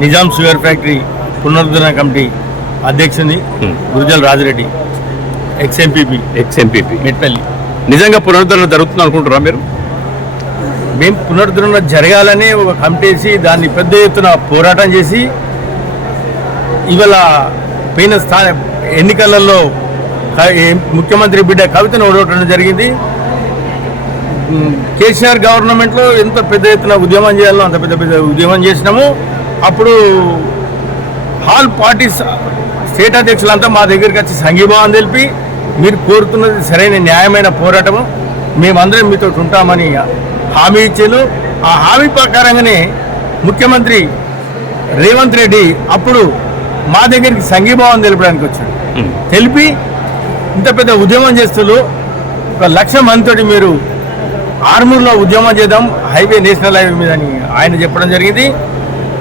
Nizam sugar factory పునరుద్ధరణ committee అధ్యక్షుని గురుజల్ Rajireddy, ex-MPP Metpally. నిజంగా పునరుద్ధరణ జరుగుతుంది అనుకుంటున్నారా మీరు? మేము పునరుద్ధరణ జరగాలని ఒక కమిటీ వేసి దాన్ని పెద్ద ఎత్తున పోరాటం చేసి ఇవాళ పోయిన ఎన్నికలలో ముఖ్యమంత్రి బిడ్డ కవితను ఓడగొట్టడం జరిగింది. కేసీఆర్ గవర్నమెంట్లో ఎంత పెద్ద ఎత్తున ఉద్యమం చేయాలో అంత పెద్ద ఉద్యమం చేసినాము. అప్పుడు ఆల్ పార్టీస్ స్టేట్ అధ్యక్షులంతా మా దగ్గరికి వచ్చి సంఘీభావం తెలిపి మీరు కోరుతున్నది సరైన న్యాయమైన పోరాటము, మేమందరం మీతో ఉంటామని హామీ ఇచ్చారు. ఆ హామీ ప్రకారంగానే ముఖ్యమంత్రి రేవంత్ రెడ్డి అప్పుడు మా దగ్గరికి సంఘీభావం తెలపడానికి వచ్చాడు. తెలిపి ఇంత పెద్ద ఉద్యమం చేస్తూ 1,00,000 మందితోటి మీరు ఆర్మూర్లో ఉద్యమం చేద్దాం హైవే, నేషనల్ హైవే మీద అని ఆయన చెప్పడం జరిగింది.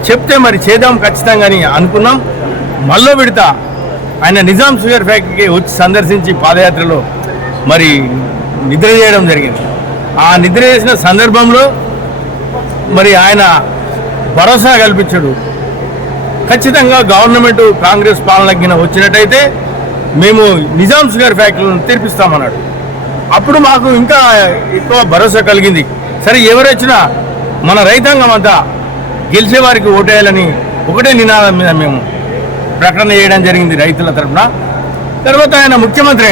చెప్తే మరి చేద్దాం ఖచ్చితంగా అని అనుకున్నాం. మళ్ళీ విడతా ఆయన నిజాం షుగర్ ఫ్యాక్టరీకి వచ్చి సందర్శించి పాదయాత్రలో మరి నిద్ర చేయడం జరిగింది. ఆ నిద్ర చేసిన సందర్భంలో మరి ఆయన భరోసా కల్పించాడు, ఖచ్చితంగా గవర్నమెంట్ కాంగ్రెస్ పాలనగిన వచ్చినట్టయితే మేము నిజాం షుగర్ ఫ్యాక్టరీలను తెరిపిస్తామన్నాడు. అప్పుడు మాకు ఇంకా ఎక్కువ భరోసా కలిగింది. సరే ఎవరొచ్చినా మన రైతాంగం అంతా గెలిచే వారికి ఓటేయాలని ఒకటే నినాదం మీద మేము ప్రకటన చేయడం జరిగింది రైతుల తరఫున. తర్వాత ఆయన ముఖ్యమంత్రి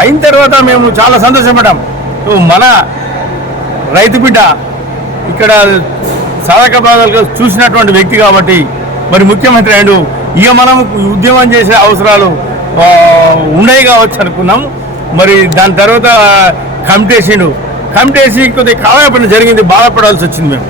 అయిన తర్వాత మేము చాలా సంతోషపడ్డాం. మన రైతు బిడ్డ ఇక్కడ సదక బాధలు చూసినటువంటి వ్యక్తి కాబట్టి మరి ముఖ్యమంత్రి అయ్యాడు. ఇక మనం ఉద్యమం చేసే అవసరాలు ఉన్నాయి కావచ్చు అనుకున్నాం. మరి దాని తర్వాత కమిటీ వేసి కొద్దిగా కాలయాపన జరిగింది, బాధపడాల్సి వచ్చింది మేము.